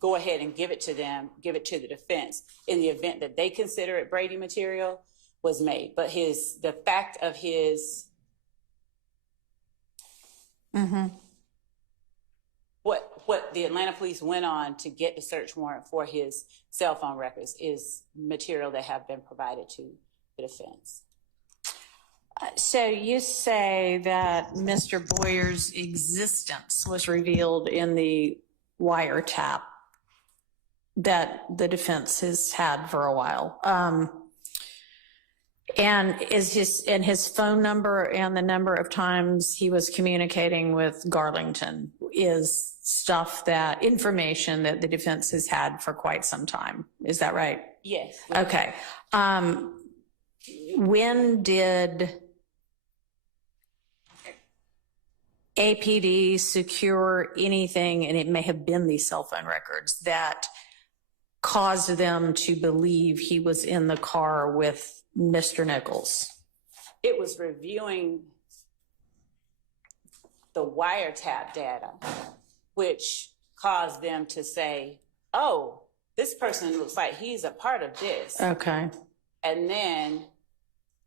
go ahead and give it to them, give it to the defense in the event that they consider it Brady material was made. But the fact of his, what the Atlanta police went on to get the search warrant for his cell phone records is material that have been provided to the defense. So you say that Mr. Boyer's existence was revealed in the wiretap that the defense has had for a while. And is his phone number and the number of times he was communicating with Garlington is information that the defense has had for quite some time. Is that right? Yes. Okay. When did APD secure anything, and it may have been these cell phone records, that caused them to believe he was in the car with Mr. Nichols? It was reviewing the wiretap data, which caused them to say, oh, this person looks like he's a part of this. Okay. And then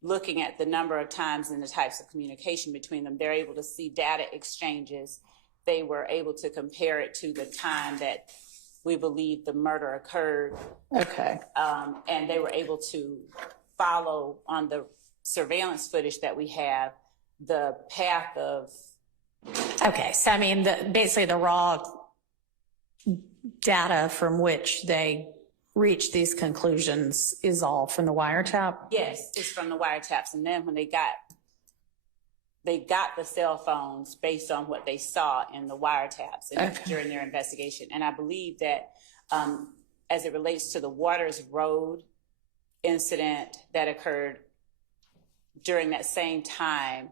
looking at the number of times and the types of communication between them, they're able to see data exchanges. They were able to compare it to the time that we believe the murder occurred. Okay. And they were able to follow on the surveillance footage that we have the path of. Okay. So, I mean, basically the raw data from which they reach these conclusions is all from the wiretap? Yes, it's from the wiretaps. And then when they got the cell phones based on what they saw in the wiretaps during their investigation. And I believe that as it relates to the Waters Road incident that occurred during that same time,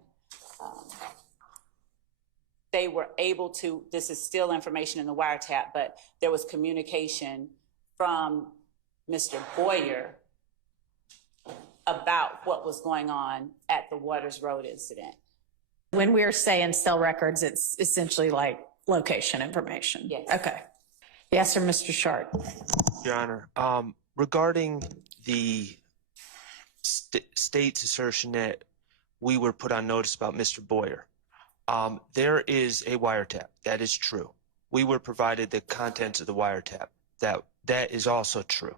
they were able to, this is still information in the wiretap, but there was communication from Mr. Boyer about what was going on at the Waters Road incident. When we're saying cell records, it's essentially like location information. Yes. Okay. Yes, sir, Mr. Shart. Your Honor, regarding the state's assertion that we were put on notice about Mr. Boyer, there is a wiretap. That is true. We were provided the contents of the wiretap. That is also true.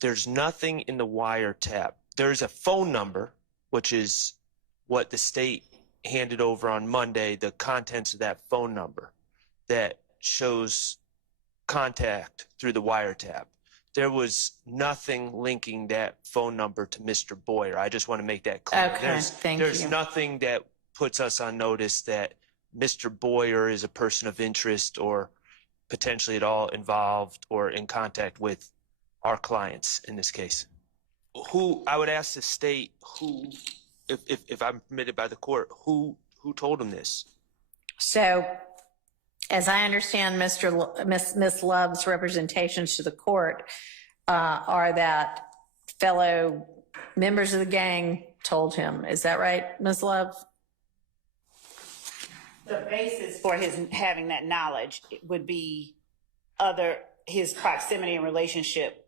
There's nothing in the wiretap. There's a phone number, which is what the state handed over on Monday, the contents of that phone number that shows contact through the wiretap. There was nothing linking that phone number to Mr. Boyer. I just want to make that clear. Okay, there's nothing that puts us on notice that Mr. Boyer is a person of interest or potentially at all involved or in contact with our clients in this case. I would ask the state if I'm permitted by the court, who told him this? So, as I understand Miss Love's representations to the court are that fellow members of the gang told him. Is that right, Ms. Love? The basis for his having that knowledge would be his proximity and relationship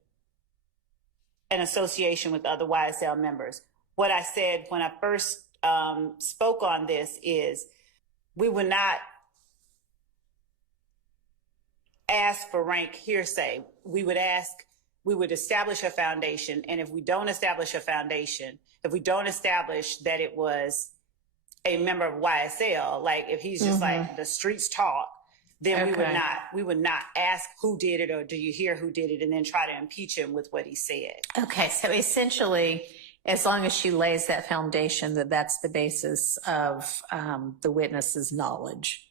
and association with other YSL members. What I said when I first spoke on this is we would not ask for rank hearsay. We would establish a foundation. And if we don't establish a foundation, if we don't establish that it was a member of YSL, like if he's just like the streets talk, then we would not ask who did it or do you hear who did it and then try to impeach him with what he said. Okay, so essentially, as long as she lays that foundation, that's the basis of the witness's knowledge.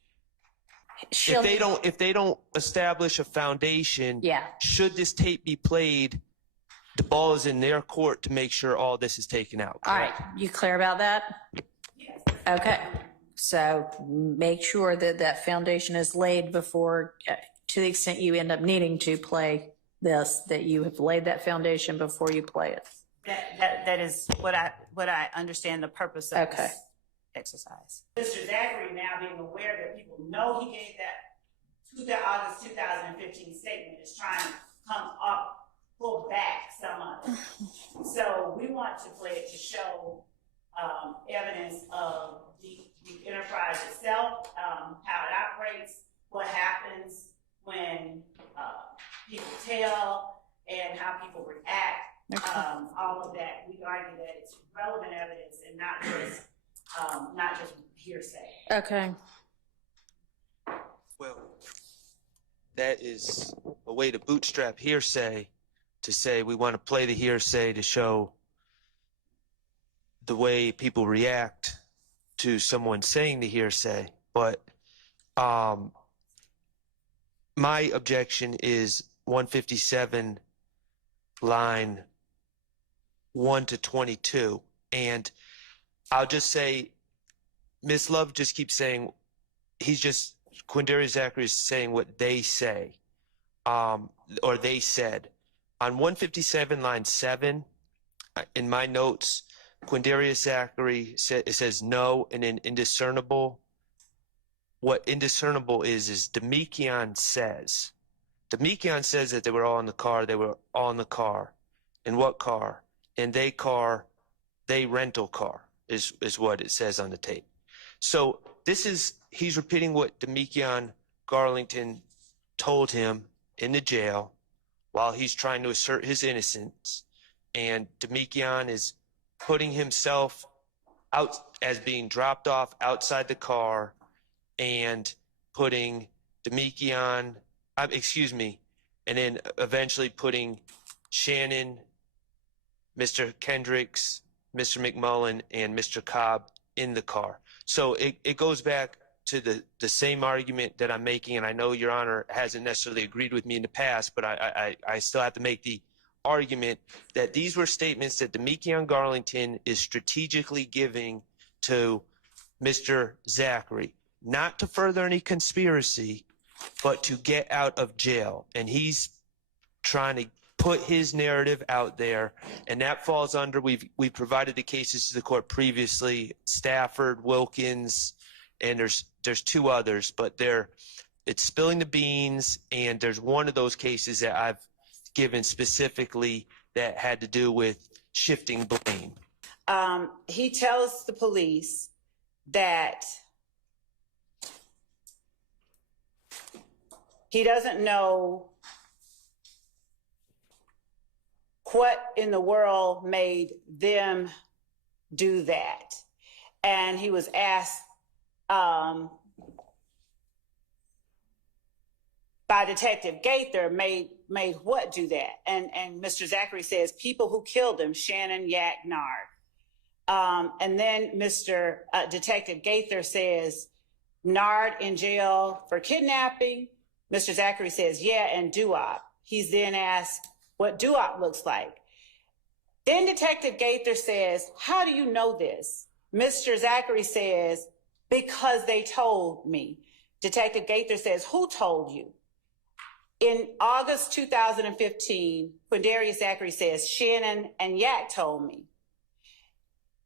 If they don't establish a foundation, should this tape be played, the ball is in their court to make sure all this is taken out. Correct? All right, you clear about that? Yes. Okay, so make sure that foundation is laid before, to the extent you end up needing to play this, that you have laid that foundation before you play it. That is what I understand the purpose of this exercise. Mr. Zachary now being aware that people know he gave that August 2000 115 statement is trying to come up, pull back some of it. So we want to play it to show evidence of the enterprise itself, how it operates, what happens when people tell, and how people react. All of that, we argue that it's relevant evidence and not just hearsay. Okay. Well, that is a way to bootstrap hearsay, to say we want to play the hearsay to show the way people react to someone saying the hearsay. But my objection is 157 line 1 to 22. And I'll just say, Ms. Love just keeps saying, Quindarius Zachary is saying what they say, or they said. On 157 line 7, in my notes, Quindarius Zachary it says no, and then indiscernible. What indiscernible is Demekion says. Demekion says that they were all in the car. They were all in the car. In what car? In they rental car is what it says on the tape. So he's repeating what Demekion Garlington told him in the jail while he's trying to assert his innocence. And Demekion is putting himself out as being dropped off outside the car and putting and then eventually putting Shannon, Mr. Kendricks, Mr. McMullen, and Mr. Cobb in the car. So it goes back to the same argument that I'm making, and I know Your Honor hasn't necessarily agreed with me in the past, but I still have to make the argument that these were statements that Demekion Garlington is strategically giving to Mr. Zachary, not to further any conspiracy, but to get out of jail. And he's trying to put his narrative out there, and that falls under, we've provided the cases to the court previously, Stafford, Wilkins, and there's two others, but it's spilling the beans, and there's one of those cases that I've given specifically that had to do with shifting blame. He tells the police that he doesn't know what in the world made them do that. And he was asked by Detective Gaither, made what do that? And Mr. Zachary says, people who killed him, Shannon, Yak, Nard. And then Detective Gaither says, Nard in jail for kidnapping. Mr. Zachary says, yeah, and doo-wop. He's then asked what doo-wop looks like. Then Detective Gaither says, how do you know this? Mr. Zachary says, because they told me. Detective Gaither says, who told you? In August 2015, Quindarius Zachary says, Shannon and Yak told me.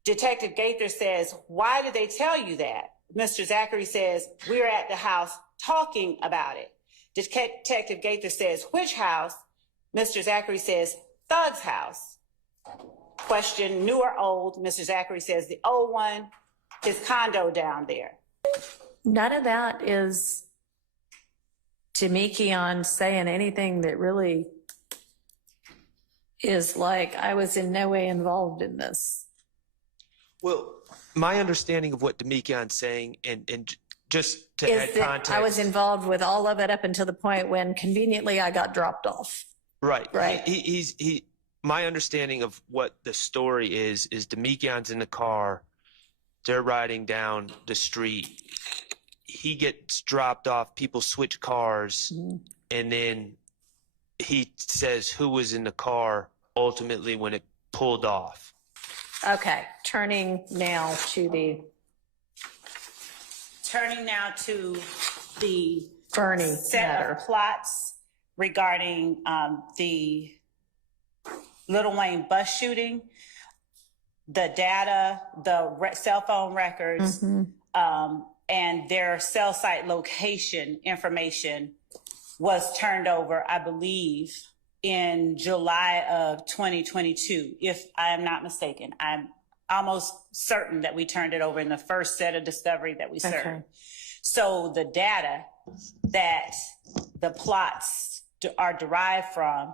Detective Gaither says, why did they tell you that? Mr. Zachary says, we were at the house talking about it. Detective Gaither says, which house? Mr. Zachary says, Thug's house. Question, new or old? Mr. Zachary says, the old one, his condo down there. None of that is Demekion saying anything that really is like, I was in no way involved in this. Well, my understanding of what Demekion's saying, and just to add context, I was involved with all of it up until the point when conveniently I got dropped off. Right. Right. My understanding of what the story is Demekion's in the car. They're riding down the street. He gets dropped off. People switch cars. Mm-hmm. And then he says who was in the car ultimately when it pulled off. Okay. Turning now to the Bernie set matter. Of plots regarding the Little Wayne bus shooting, the data, the cell phone records, mm-hmm. And their cell site location information was turned over, I believe, in July of 2022, if I am not mistaken. I'm almost certain that we turned it over in the first set of discovery that we served. Okay. So the data that the plots are derived from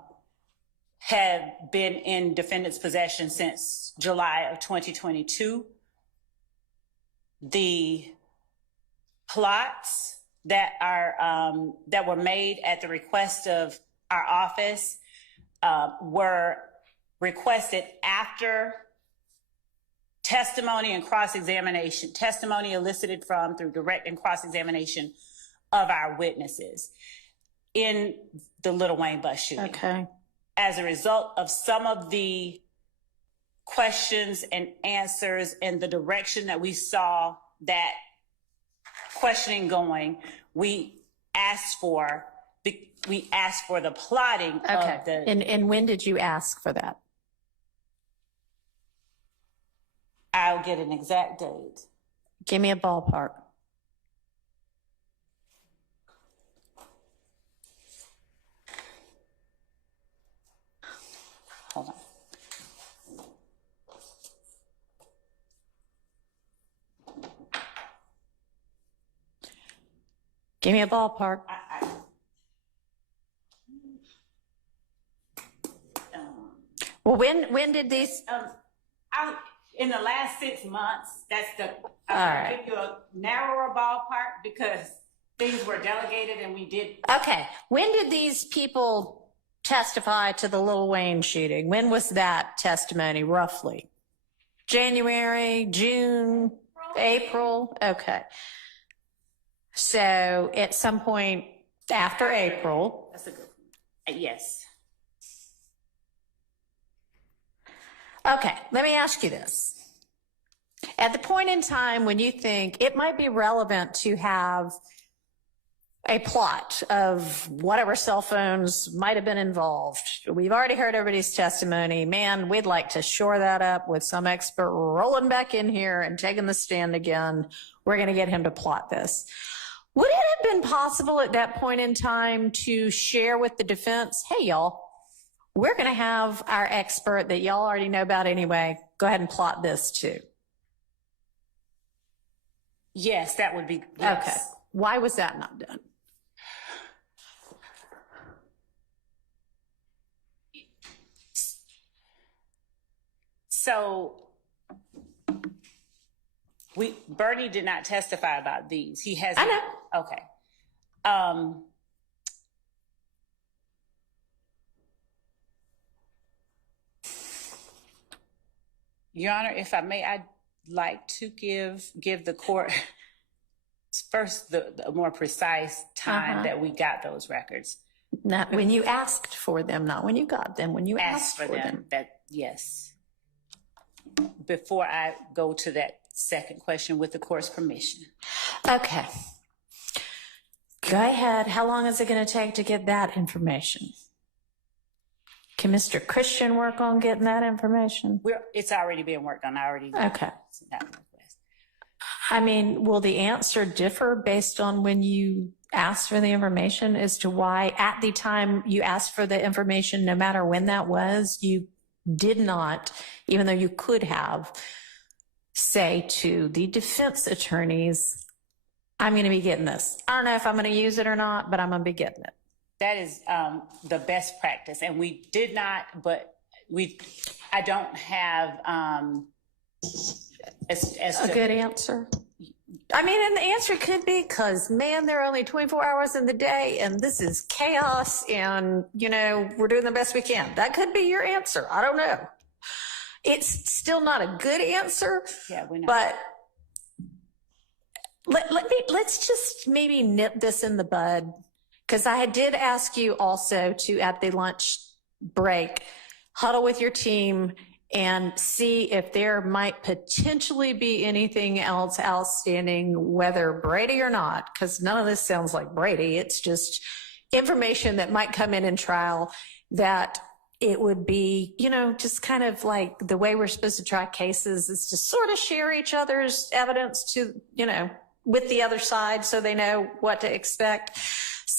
have been in defendant's possession since July of 2022. The plots that are that were made at the request of our office were requested after testimony and cross-examination, testimony elicited from through direct and cross-examination of our witnesses in the Little Wayne bus shooting. Okay. As a result of some of the questions and answers and the direction that we saw that questioning going, we asked for the plotting Okay. of the. And when did you ask for that? I'll get an exact date. Give me a ballpark. Hold on. Give me a ballpark. Well, when did these? In the last 6 months, that's the. All right. Give you a narrower ballpark because things were delegated and we did. Okay. When did these people testify to the Lil Wayne shooting? When was that testimony, roughly? January, June, April? Okay. So at some point after April. That's a good one. Yes. Okay, let me ask you this. At the point in time when you think it might be relevant to have a plot of whatever cell phones might have been involved, we've already heard everybody's testimony. Man, we'd like to shore that up with some expert rolling back in here and taking the stand again. We're going to get him to plot this. Would it have been possible at that point in time to share with the defense, hey, y'all, we're going to have our expert that y'all already know about anyway. Go ahead and plot this too. Yes, that would be. Yes. Okay. Why was that not done? So Bernie did not testify about these. He has. I know. Okay. Your Honor, if I may, I'd like to give the court first the more precise time that we got those records. Not when you asked for them, not when you got them, when you Asked for them. Yes. Before I go to that second question with the court's permission. Okay. Go ahead. How long is it going to take to get that information? Can Mr. Christian work on getting that information? It's already being worked on. I already. Okay. I mean, will the answer differ based on when you asked for the information as to why at the time you asked for the information, no matter when that was, you did not, even though you could have, say to the defense attorneys, I'm going to be getting this. I don't know if I'm going to use it or not, but I'm going to be getting it. That is the best practice. And we did not, but I don't have a good answer. I mean, and the answer could be because, man, there are only 24 hours in the day and this is chaos and, you know, we're doing the best we can. That could be your answer. I don't know. It's still not a good answer. Yeah, we're not. But let's just maybe nip this in the bud, because I did ask you also to, at the lunch break, huddle with your team and see if there might potentially be anything else outstanding, whether Brady or not, because none of this sounds like Brady. It's just information that might come in trial that it would be, you know, just kind of like the way we're supposed to try cases is to sort of share each other's evidence to, you know, with the other side so they know what to expect.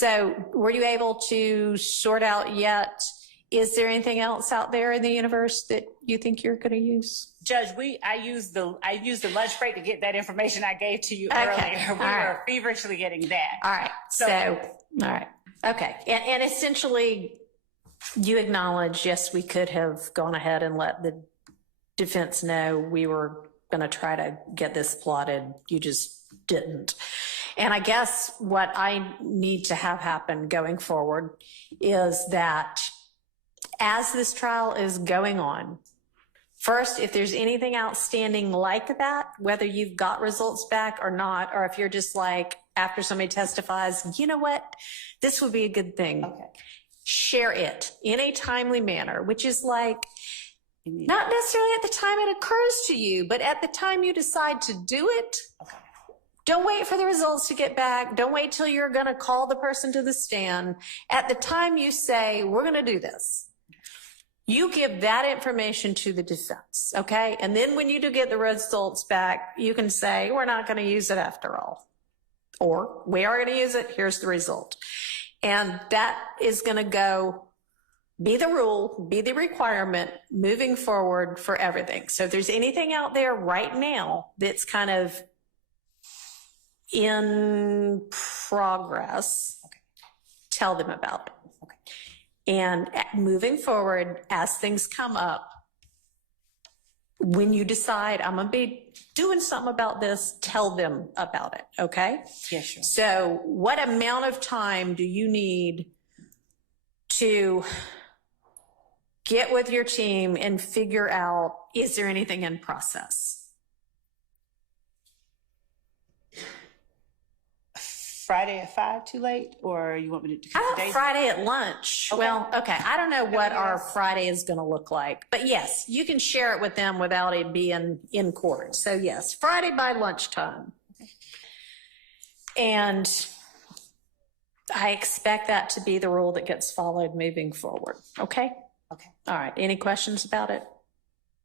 So were you able to sort out yet? Is there anything else out there in the universe that you think you're going to use? Judge, I used the lunch break to get that information I gave to you earlier. We were feverishly getting that. All right. So all right. Okay. And essentially, you acknowledge, yes, we could have gone ahead and let the defense know we were going to try to get this plotted. You just didn't. And I guess what I need to have happen going forward is that as this trial is going on, first, if there's anything outstanding like that, whether you've got results back or not, or if you're just like, after somebody testifies, you know what, this would be a good thing. Okay. Share it in a timely manner, which is like, not necessarily at the time it occurs to you, but at the time you decide to do it. Okay. Don't wait for the results to get back. Don't wait till you're going to call the person to the stand. At the time you say, we're going to do this, you give that information to the defense, okay? And then when you do get the results back, you can say, we're not going to use it after all. Or, we are going to use it, here's the result. And that is going to be the rule, be the requirement moving forward for everything. So if there's anything out there right now that's kind of in progress, tell them about it. And moving forward, as things come up, when you decide I'm going to be doing something about this, tell them about it, okay? Yes, sure. So what amount of time do you need to get with your team and figure out, is there anything in process? Friday at 5 too late, or you want me to do How today? about Friday at lunch? Okay. Well, okay, I don't know what our Friday is going to look like, but yes, you can share it with them without it being in court. So yes, Friday by lunchtime. And I expect that to be the rule that gets followed moving forward. Okay? Okay. All right. Any questions about it?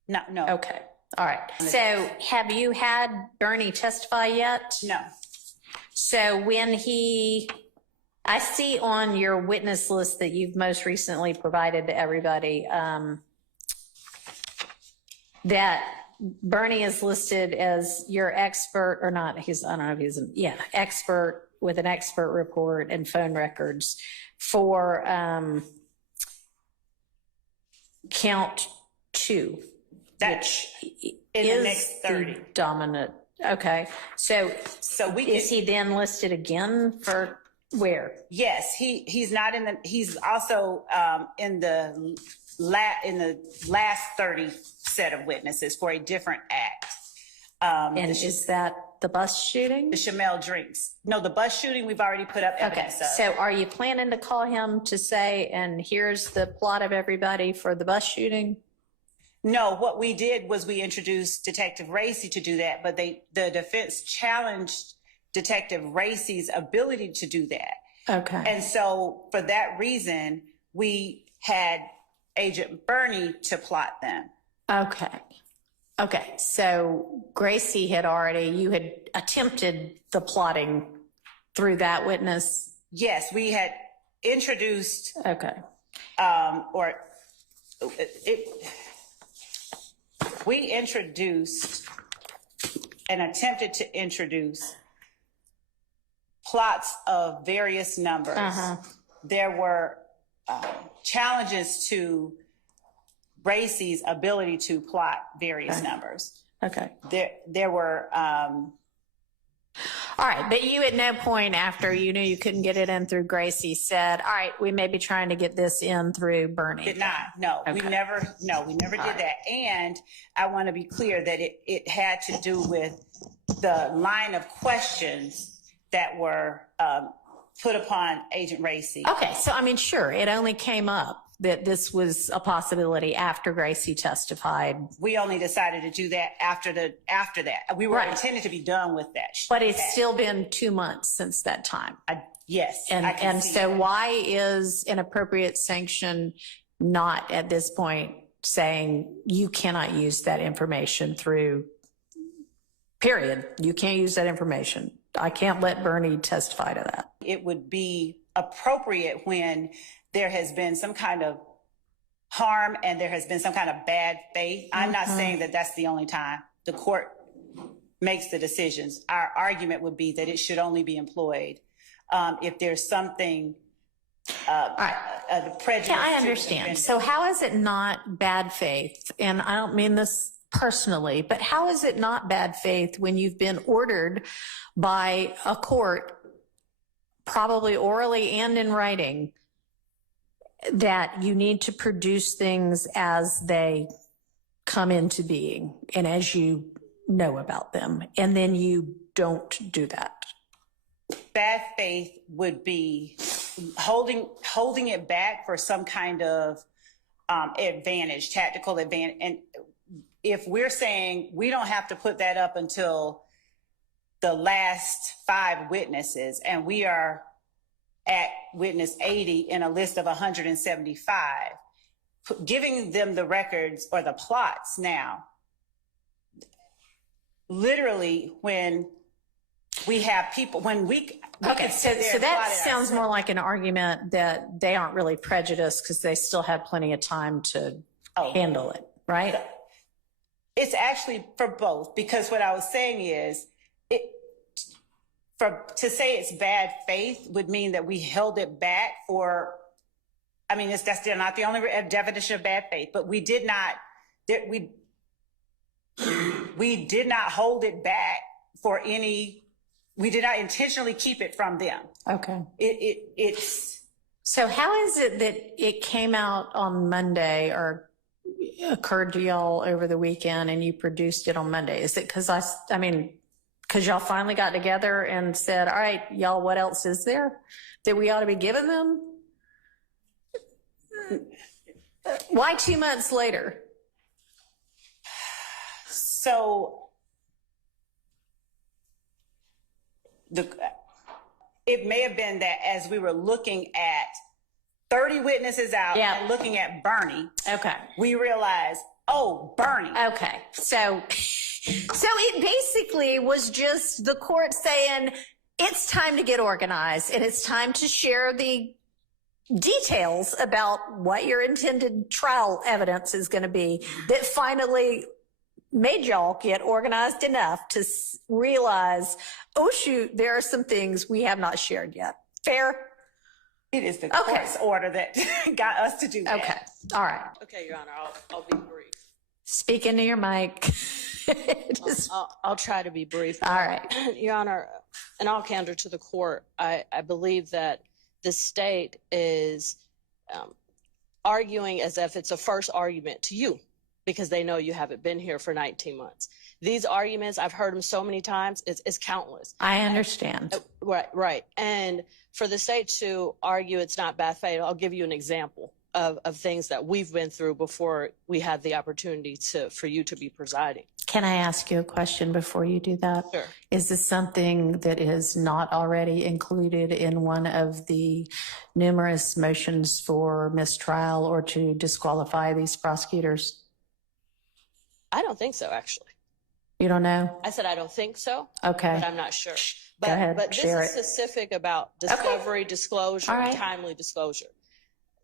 No. Okay. All right. So have you had Bernie testify yet? No. So when I see on your witness list that you've most recently provided to everybody, that Bernie is listed as your expert or not. I don't know if he's expert with an expert report and phone records for count 2, That's which in the is next 30. the dominant. Okay. So is he then listed again for where? Yes, he's not in the. He's also in the last 30 set of witnesses for a different act. And is that the bus shooting? The Chamel drinks. No, the bus shooting we've already put up Okay. evidence of. So are you planning to call him to say, and here's the plot of everybody for the bus shooting? No, what we did was we introduced Detective Racy to do that, but the defense challenged Detective Racy's ability to do that. Okay. And so for that reason, we had Agent Bernie to plot them. Okay. Okay. So Gracie you had attempted the plotting through that witness? Yes, we had introduced, Okay. we introduced and attempted to introduce plots of various numbers. There were challenges to Racy's ability to plot various numbers. Okay. There were. All right, but you at no point after you knew you couldn't get it in through Gracie said, all right, we may be trying to get this in through Bernie. Did not. No, Okay. we never did that. And I want to be clear that it had to do with the line of questions that were put upon Agent Racy. Okay, so I mean, sure, it only came up that this was a possibility after Gracie testified. We only decided to do that after that. We were Right. intended to be done with that. But it's still been 2 months since that time. Yes. And so why is an appropriate sanction not at this point saying you cannot use that information through, period. You can't use that information. I can't let Bernie testify to that. It would be appropriate when there has been some kind of harm and there has been some kind of bad faith. I'm not saying that that's the only time the court makes the decisions. Our argument would be that it should only be employed if there's something prejudice. Yeah, I understand. So how is it not bad faith? And I don't mean this personally, but how is it not bad faith when you've been ordered by a court, probably orally and in writing, that you need to produce things as they come into being and as you know about them, and then you don't do that? Bad faith would be holding it back for some kind of advantage, tactical advantage. And if we're saying we don't have to put that up until the last 5 witnesses, and we are at witness 80 in a list of 175, giving them the records or the plots now, literally when we have people, when we okay, so that sounds more like an argument that they aren't really prejudiced because they still have plenty of time to handle it, right? It's actually for both, because what I was saying is, to say it's bad faith would mean that we held it back for, I mean, that's still not the only definition of bad faith, but we did not hold it back for any. We did not intentionally keep it from them. Okay. It's. So how is it that it came out on Monday or occurred to y'all over the weekend and you produced it on Monday? Is it because because y'all finally got together and said, all right, y'all, what else is there that we ought to be giving them? Why 2 months later? So it may have been that as we were looking at 30 witnesses out and looking at Bernie, we realized, Bernie. Okay, so it basically was just the court saying it's time to get organized and it's time to share the details about what your intended trial evidence is going to be, that finally made y'all get organized enough to realize, oh shoot, there are some things we have not shared yet. Fair? It is the court's order that got us to do that. Okay, all right. Okay, Your Honor, I'll be brief. Speak into your mic. I'll try to be brief. All right. Your Honor, in all candor to the court, I believe that the state is arguing as if it's a first argument to you, because they know you haven't been here for 19 months. These arguments, I've heard them so many times, it's countless. I understand. Right. And for the state to argue it's not bad faith, I'll give you an example of things that we've been through before we had the opportunity for you to be presiding. Can I ask you a question before you do that? Sure. Is this something that is not already included in one of the numerous motions for mistrial or to disqualify these prosecutors? I don't think so, actually. You don't know? I said I don't think so. Okay. But I'm not sure. Go ahead, but this share is specific about discovery, disclosure, All right. and timely disclosure.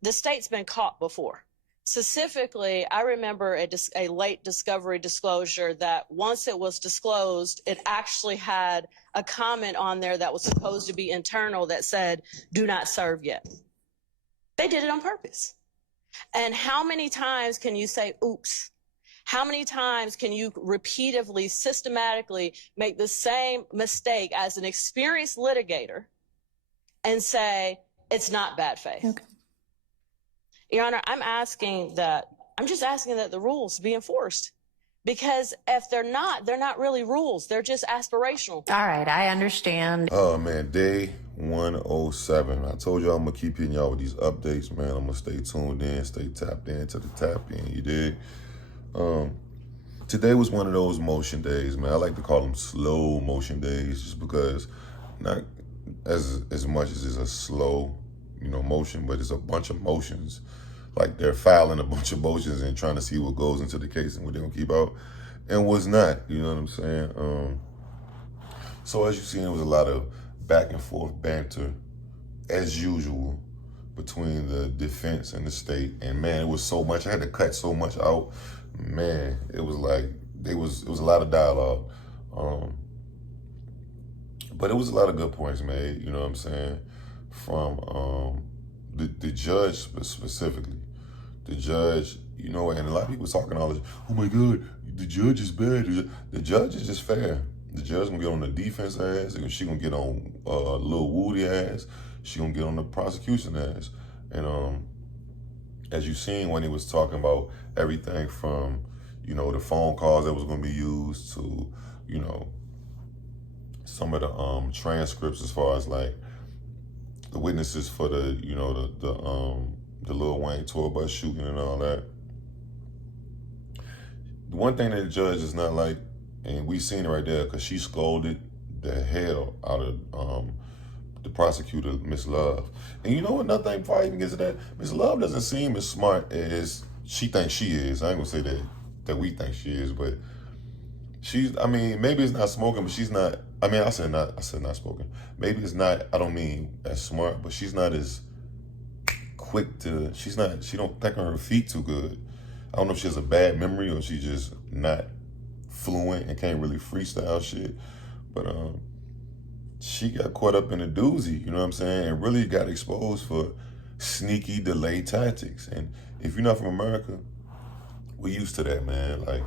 The state's been caught before. Specifically, I remember a late discovery disclosure that once it was disclosed, it actually had a comment on there that was supposed to be internal that said, do not serve yet. They did it on purpose. And how many times can you say, oops? How many times can you repeatedly, systematically make the same mistake as an experienced litigator and say, it's not bad faith? Okay. Your Honor, I'm just asking that the rules be enforced, because if they're not really rules. They're just aspirational. All right, I understand. Oh man, day 107. I told y'all I'm gonna keep hitting y'all with these updates, man. I'm gonna stay tuned in, stay tapped into the tap in, you dig? Today was one of those motion days, man. I like to call them slow motion days, just because not as much as it's a slow, motion, but it's a bunch of motions. Like they're filing a bunch of motions and trying to see what goes into the case and what they're gonna keep out and what's not. You know what I'm saying? So as you see, there was a lot of back and forth banter as usual, between the defense and the state. And man, it was so much. I had to cut so much out. Man, it was like it was a lot of dialogue. But it was a lot of good points made, you know what I'm saying, from the judge specifically. The judge, you know, and a lot of people talking all this, oh my God, the judge is bad. The judge is just fair. The judge gonna get on the defense ass, she gonna get on Lil Woody ass, she gonna get on the prosecution ass. And as you seen when he was talking about everything from, you know, the phone calls that was gonna be used to, you know, some of the transcripts as far as like the witnesses for the, you know, the Lil Wayne tour bus shooting and all that. The one thing that the judge is not like, and we seen it right there, because she scolded the hell out of the prosecutor, Miss Love. And you know what, another thing before I even get to that, Miss Love doesn't seem as smart as she thinks she is. I ain't gonna say that we think she is, but she's, I mean, maybe it's not smoking, but she's not, I mean, I said not smoking. Maybe it's not, I don't mean as smart, but she's not as quick to, she don't think on her feet too good. I don't know if she has a bad memory or she's just not fluent and can't really freestyle shit. But she got caught up in a doozy, you know what I'm saying? And really got exposed for sneaky delay tactics. And if you're not from America, we used to that, man. Like,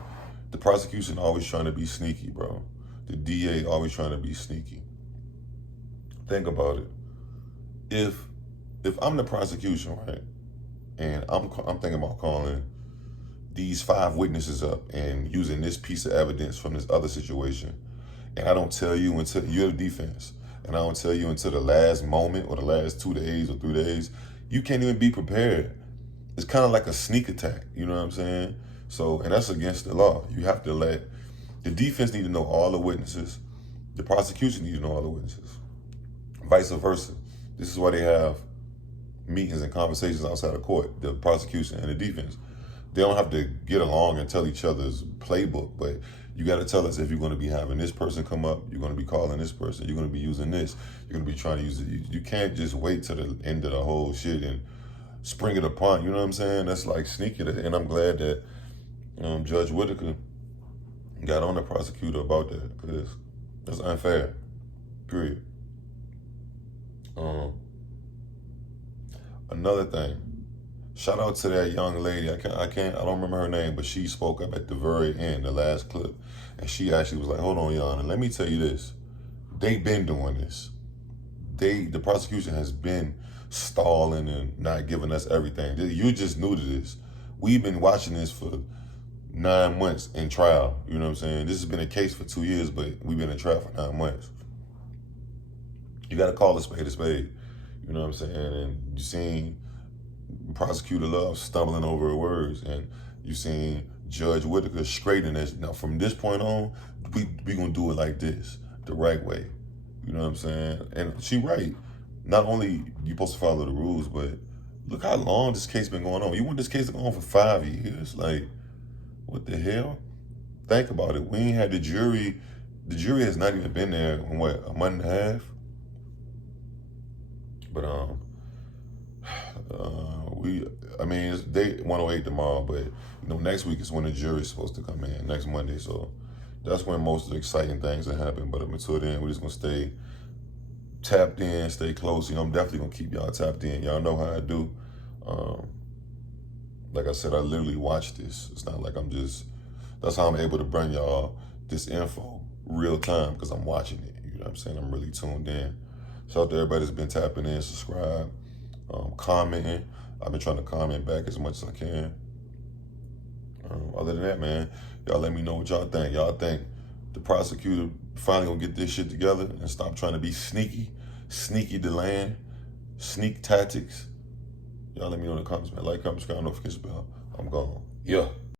the prosecution always trying to be sneaky, bro. The DA always trying to be sneaky. Think about it. If I'm the prosecution, right, and I'm thinking about calling these 5 witnesses up and using this piece of evidence from this other situation, and I don't tell you until you're the defense, and I don't tell you until the last moment or the last 2 days or 3 days, you can't even be prepared. It's kind of like a sneak attack, you know what I'm saying? So, and that's against the law. You have to let, the defense need to know all the witnesses. The prosecution need to know all the witnesses. Vice versa. This is why they have meetings and conversations outside of court, the prosecution and the defense. They don't have to get along and tell each other's playbook, but you got to tell us if you're going to be having this person come up, you're going to be calling this person, you're going to be using this, you're going to be trying to use it. You can't just wait till the end of the whole shit and spring it upon, you know what I'm saying? That's like sneaky. And I'm glad that Judge Whitaker got on the prosecutor about that, because that's unfair, period. Another thing, shout out to that young lady. I don't remember her name, but she spoke up at the very end, the last clip, and she actually was like, "Hold on, Your Honor, let me tell you this. They've been doing this. The prosecution has been stalling and not giving us everything. You're just new to this. We've been watching this for 9 months in trial. You know what I'm saying? This has been a case for 2 years, but we've been in trial for 9 months. You got to call a spade a spade. You know what I'm saying? And you seen Prosecutor Love stumbling over her words, and you seen Judge Whitaker straightening this. Now, from this point on, we gonna do it like this, the right way. You know what I'm saying? And she right. Not only you supposed to follow the rules, but look how long this case been going on. You want this case to go on for 5 years? Like, what the hell? Think about it. We ain't had the jury. The jury has not even been there in what, a month and a half? But I mean, it's day 108 tomorrow, but you know, next week is when the jury's supposed to come in, next Monday. So that's when most of the exciting things will happen. But until then, we're just gonna stay tapped in, stay close. You know, I'm definitely gonna keep y'all tapped in. Y'all know how I do. Like I said, I literally watch this. It's not like that's how I'm able to bring y'all this info real time, because I'm watching it. You know what I'm saying? I'm really tuned in. Shout out to everybody that's been tapping in, subscribe, commenting. I've been trying to comment back as much as I can. Other than that, man, y'all let me know what y'all think. Y'all think the prosecutor finally gonna get this shit together and stop trying to be sneaky delaying, sneak tactics? Y'all let me know in the comments, man. Like, comment, subscribe, notification bell. I'm gone. Yeah.